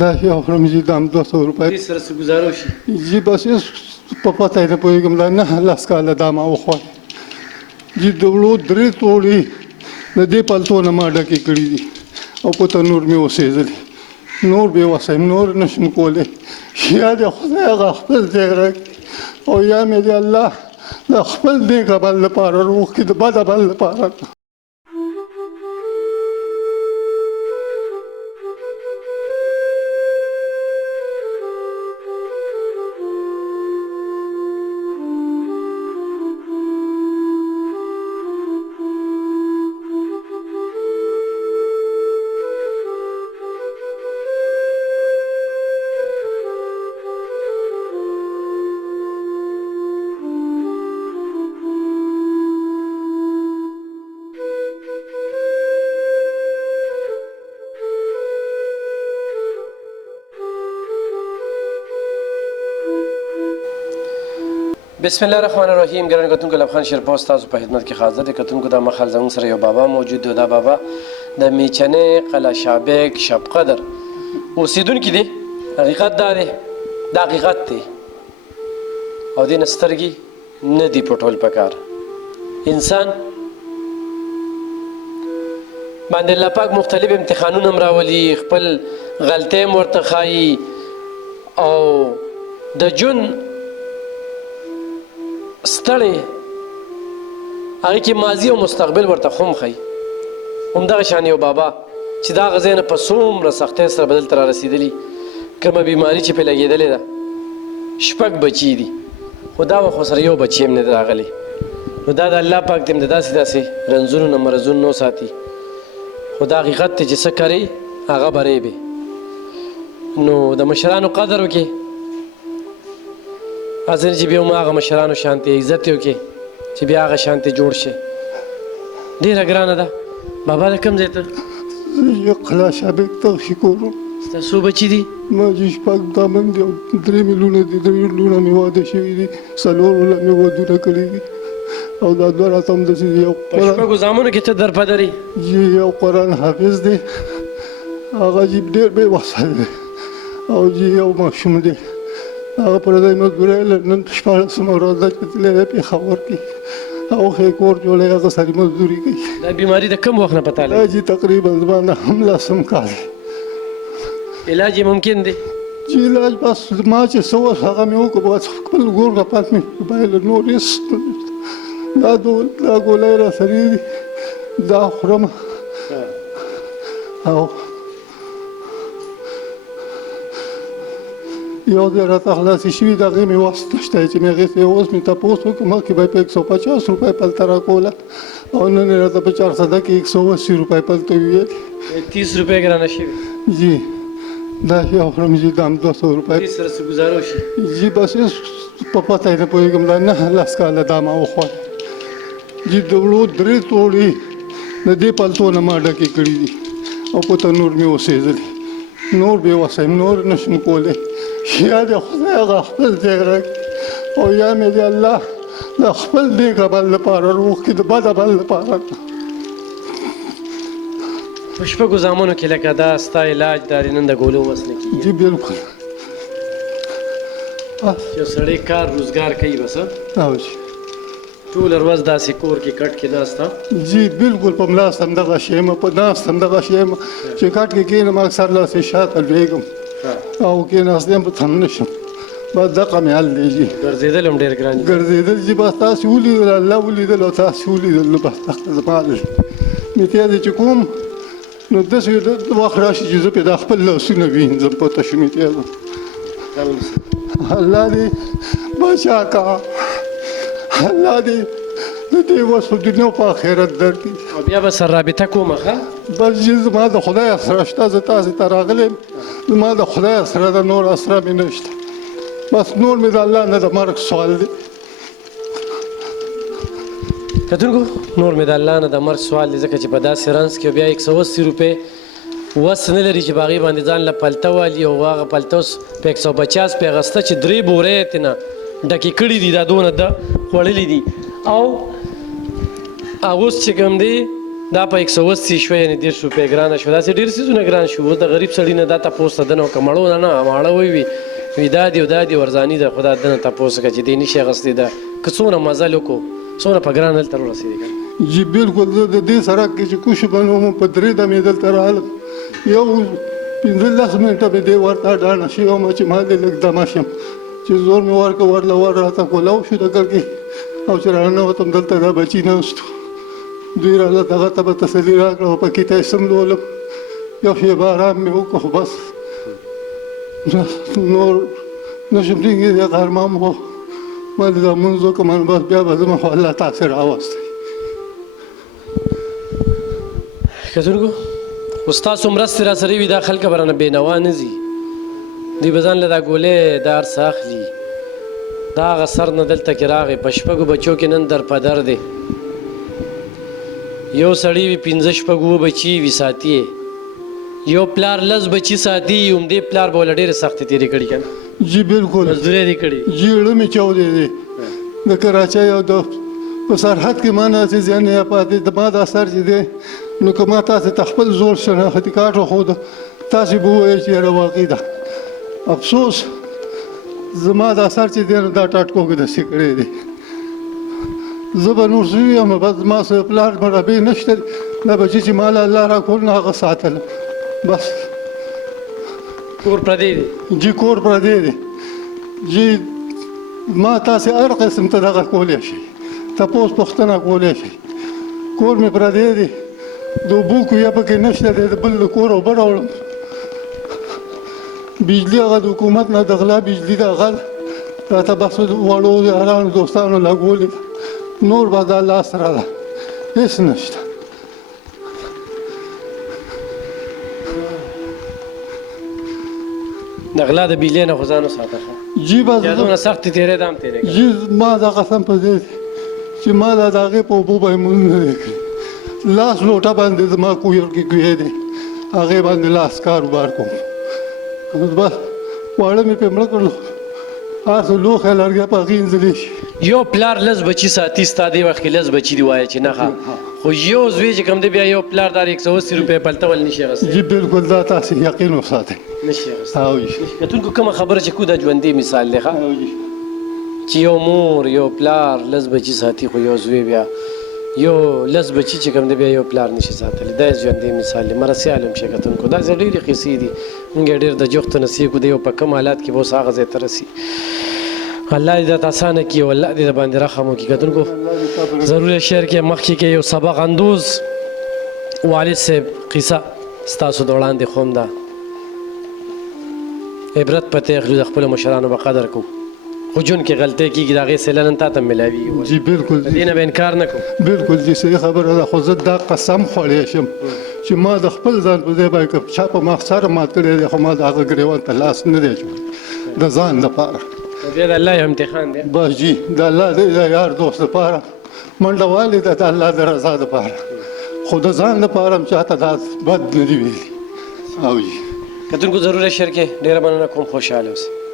دا شی اخورم جی دا هم 200 روپۍ دې سره څه ګزاره وشي؟ جی بس هېڅ په پته یې نه پوهېږم دا 9 کاله دا ما وخوړ جی د وړو 3 توړې د دې پلتو نه ما ډکې کړي دي او په تنور مې اوسېدلي نور بې وسه یم نور نه شم کولی یا دې خدای هغه خپل ځای راکړي او یا مې دې الله د خپل نیک عمل لپاره روغ کړي د بد عمل لپاره بسم الله الرحمن الرحیم. ګرانو کتونکو لبخان شیرپا ستاسو په خدمت کې حاضر دی. کتونکو دا مخال زموږ سره یو بابا موجود دی. دا بابا د میچنې قلعه شابک شب قدر اوسیدونکي دی. حقیقت دا دی، دا حقیقت دی او دې نه سترګې نه دي پټول پکار. انسان باندې الله پاک مختلف امتحانونه هم راولي، خپل غلطۍ هم ورته ښایي او د ژوند ستړی هغې کې ماضي او مستقبل ورته خو هم ښایي. همدغه شان یو بابا چې د هغه ځای نه په څومره سختۍ سره به دلته را رسېدلي، کومه بیماري چې پرې لګېدلې ده. 6 بچي دي خو دا وخت ورسره یو بچی هم نه دی راغلی. نو دا د الله پاک دې هم د داسې داسې رنځونو نه مرضونو نه وساتي. خو دا حقیقت دی چې څه کرې هغه به ریبې. نو د مشرانو قدر وکړې، ځینې چې بیا هم هغه مشرانو شانتې عزت یې وکړې چې بیا هغه شانتې جوړ شي. ډېره ګرانه ده. بابا د کوم ځای ته؟ زه قلعه شابک ته شکوروم. ستا څو بچي دي؟ ما چې 6 دامن دي او 3 میلیونه دي. 3 لوڼه مې واده شوي دي، 4 له مې ودونه کړي دي او دا 2 راته همداسې دي. یو په 6 زامنو کې ته درپدرې؟ جی یو قرآن حافظ دی، هغه جی ډېر بې وسه دی او جی یو ماشوم دی هغه پردی مزدورۍ نن 14مه ورځ ده چې تللی دی پېښور کې او ښې کور جوړی هغه سړي مزدوري کوي. دا بیماري د کوم وخت نه پته لګي؟ دا جی تقریبا زما نه هم 10 کال دی. علاج یې ممکن دی؟ چې علاج بس ما چې څه وس هغه مې وکړو، بس خپل ګور غپات مې بایله نور هېڅ دا ګولۍ راسره دي دا خورم او یو ځای راته خلاصې شوي د هغې مې وس نشته چې مې هغې څه اوس مې تپوس وکړو. مخکې به یې په 150 روپۍ پلته راکوله او نن یې راته په 400 کې 180 روپۍ پلته وویل. 30 روپۍ ګرانه شوي. جی دا شی اخورم جی دا هم 200 روپۍ. دې سره څه ګزاره وشي؟ جی بس هېڅ په پته یې نه پوهېږم دا 9 کاله دا ما وخوړ جی د وړو 3 توړې د دې پلتو نه ما ډکې کړي دي او په تنور مې اوسېدلي نور بې وسه یم نور نه شم کولی. یا دې خدای هغه خپل ځای راکړي او یا مې دې الله د خپل نیک عمل لپاره روغ کړي د بد عمل لپاره. په 6 زامنو کې لکه دا ستا علاج دا نن د ګولو وس نه کېږي؟ جی بالکل. یو سړی کار روزګار کوي بس او جی ټوله ورځ داسې کور کې کټ کې ناسته؟ جی بالکل په ملاس همدغه شی یم، په ناست همدغه شی یم چې کټ کې کښېنم اکثر لاسې شاته لوېږم او کېناستم په هم نه شم. بس دغه مې حل دی. جي ګرځېدل هم ډېر ګران دي. ګرځېدل جي بس تاسې ولیدل الله ولیدل او تاسې ولیدل نو بس دغه زما میتیازې چې کوم نو داسې وخت راشي چې زه پرې دا خپل لاسونه وینځم پته شو میتیازه. الله دې بچا کا، الله دې د دې وس په دنیا په آخرت درکړي. او بیا به سره رابطه کومه ښه؟ بس جي زما د خدای سره شته، زه تاسې ته راغلی یم زما د خدای سره ده، نور اسره مې نشته. بس نور مې د الله نه د مرګ سوال دی. کتونکو نور مې د الله نه د مرګ سوال دی ځکه چې په داسې رنځ کې بیا 180 روپۍ وس نه لري چې په هغې باندې ځان له پلته والي او هغه پلته اوس په 150 پې اخېسته چې 3 بورې یې ترېنه ډکې کړي دي، دا دونه ده خوړلي دي او اوس چې کوم دی دا په 180 شوه یعنې 10 روپۍ ګرانه شوه داسې ډېر څیزونه ګران شو اوس د غریب سړي نه دا تپوس ته ده نه که مړو نه نه ماړه وی وي دا دي او دا دي ورځاني ده خو دا ده نه تپوس وکړه چې دې نشي اخیستې ده که څومره مزل وکړو څومره په ګران دلته ورسېدې که جی بالکل زه د دې سړک کې چې کوشش بنوم په 3 دمې دلته راغلم یو 15 منټه مې دې ورته ډانه شوی وم چې ما دې لږ دمه شم چې زور مې ورکړ ورله ور راته کولاو شو د کړکۍ او چې راننوتم دلته دا بچي ناست وو دوی راله دغه ته به تسلي راکړه او پکې ته یې سملولم یو شېبه ارام مې وکړ خو بس نور نشم ټینګېدی غرمه م خو ما دې دا لمونځ وکړم بس بیا به ځم خو الله تاسې راوستی کتونکو خو ستاسو مرستې را سره وي دا خلک به رانه بېنوا نه ځي دوی به ځان له دا ګولۍ دا هر څه اخلي دا هغه سر نه دلته کې راغی په شپږو بچو کې نن در په در دی یو سړی وي 15 شپږ بچي وي ساتي یو پلار لس بچي ساتي همدې پلار به ولې ډېرې سختې تېرې کړي که نه جی بالکل مزدورۍ دې کړي جی زړه مې چاودی دی د کراچۍ او د په سرحد کې ما ناسې زیان یا پاتې د ما دا سر چې دی نو که ما تاسې ته خپل زور شناختي کارت وښود تاسې به ووایئ چې یاره واقعي ده افسوس زما دا سر چې دی نو دا ټاټکوکې داسې کړی دی زه به نور څه ویم بس زما سره پلار مربې نشته دا بچي چې ما له الله راکړل نو هغه ساتله بس کور پردی دی جی کور پردی دی جی ما تاسې هر قسم ته دغه کولی شئ تپوس پوښتنه کولی شئ کور مې پردی دی د اوبو کویه پکې نشته دی د بل د کور اوبه راوړم بجلي هغه د حکومت نه د غلا بجلي ده هغه راته بس وړو یارانو دوستانو لګولې ده نور به دا الله سره ده هېڅ نشته د غلا د بیلې نه خو ځان وساته ښه جی بس یا دونه سختې تېرې دا هم تېرې کړه جی ما دا قسم په دې دی چې ما دا د هغې په اوبو به یې مونځ نه دی کړی لاس لوټه باندې زما کویر کې کوی دی هغې باندې لاس کاروبار کوم بس واړه مې پرې مړه کړلو هر څه لوښی لرګی په هغې انځلی شي یو پلار لس بچي ساتي ستا دې وخت کې لس بچي دي وایه چې نه ښه خو یو زوی چې کوم دی بیا یو پلار دا 180 روپۍ پلته ول نشي اخیستی جی بالکل دا تاسې یقین وساتئ نشي اخیستی او جی کتونکو کومه خبره چې کو دا ژوندی مثال دی ښه او جی چې یو مور یو پلار لس بچي ساتي خو یو زوی بیا یو لس بچي چې کوم دی بیا یو پلار نشي ساتلی دا ژوندی مثال دی مرسیال هم شي کتونکو داسې ډېرې قصې دي موږ یې ډېر د جوختو نصیحت کړو دی یو په کم حالات کې به اوس هغه ځای ته رسي الله دې درته اسانه کړي او الله دې د باندې رحم وکړي کتونکو ضرور شعر کې مخکې کې یو سبق اندوز والد صاحب قصه ستاسو د وړاندې خوم ده عبرت پته اخلو د خپلو مشرانو به قدر کوو خو جون کې غلطۍ کېږي د هغې صله نن تا ته ملاویږي جی بالکل د دې نه به انکار نه کوو بالکل جی صحیح خبره ده خو زه دا قسم خوړی شم چې ما د خپل ځان په ځای باندې که چا په ما سره مات کړی دی خو ما د هغه ګرېوان ته لاس نه دی جوړ د ځان لپاره بیا د الله یو امتحان دی بس جی د الله د یار دوست لپاره منډه والې ده د الله د رضا لپاره خو د ځان لپاره هم چاته دا بد نه دي ویلي او جی کتونکو ضرور شعر کې ډېره مننه کوم خوشحاله اوسئ